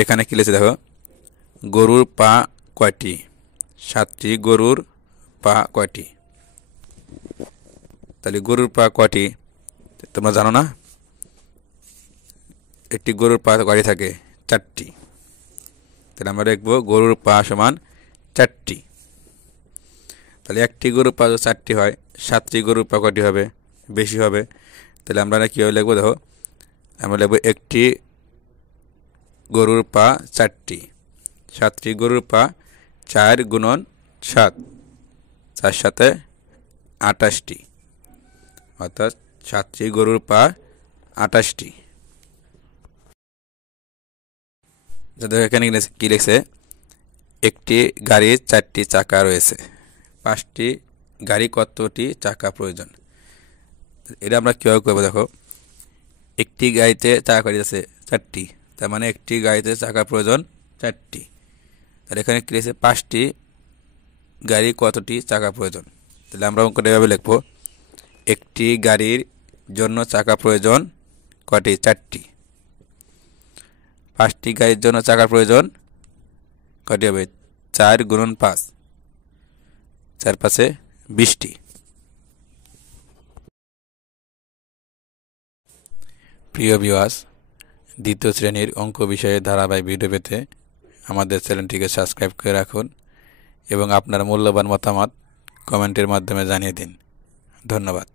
এখানে কি লিখেছে দেখো, গরুর পা কয়টি? 7টি। গরুর পা কয়টি? তাহলে গরুর পা কয়টি তোমরা জানো না? একটি গরুর পা কয়টি থাকে? 4টি। তাহলে আমরা লিখব গরুর পা সমান 4টি। তাহলে একটি গরুর পা 4টি হয়, 7টি গরুর পা কয়টি হবে? বেশি হবে। তাহলে আমরা কীভাবে লিখবো দেখো, আমরা লিখব একটি গরুর পা 4টি, 7টি গরুর পা 4 গুণন 7, 4 সাথে 28টি, অর্থাৎ 7টি গরুর পা 28টি। দেখো এখানে কি লিখছে, একটি গাড়ির 4টি চাকা রয়েছে, 5টি গাড়ি কতটি চাকা প্রয়োজন? এটা আমরা কীভাবে করবো দেখো, একটি গাড়িতে চাকা কয়টি আছে? 4টি, তার মানে একটি গাড়িতে চাকা প্রয়োজন 4টি। তাহলে এখানে কি লিখছে, 5টি গাড়ি কতটি চাকা প্রয়োজন? তাহলে আমরা অঙ্কটা এভাবে লিখবো, একটি গাড়ির জন্য চাকা প্রয়োজন কয়টি? 4টি। 5টি গাড়ির জন্য চাকা প্রয়োজন কয়টি হবে? 4 গুণন 5, 4 5-এ 20টি। প্রিয় ভিউয়ার্স, দ্বিতীয় শ্রেণীর অঙ্ক বিষয়ে ধারাবাহিক ভিডিও পেতে আমাদের চ্যানেলটিকে সাবস্ক্রাইব করে রাখুন এবং আপনার মূল্যবান মতামত কমেন্টের মাধ্যমে জানিয়ে দিন। ধন্যবাদ।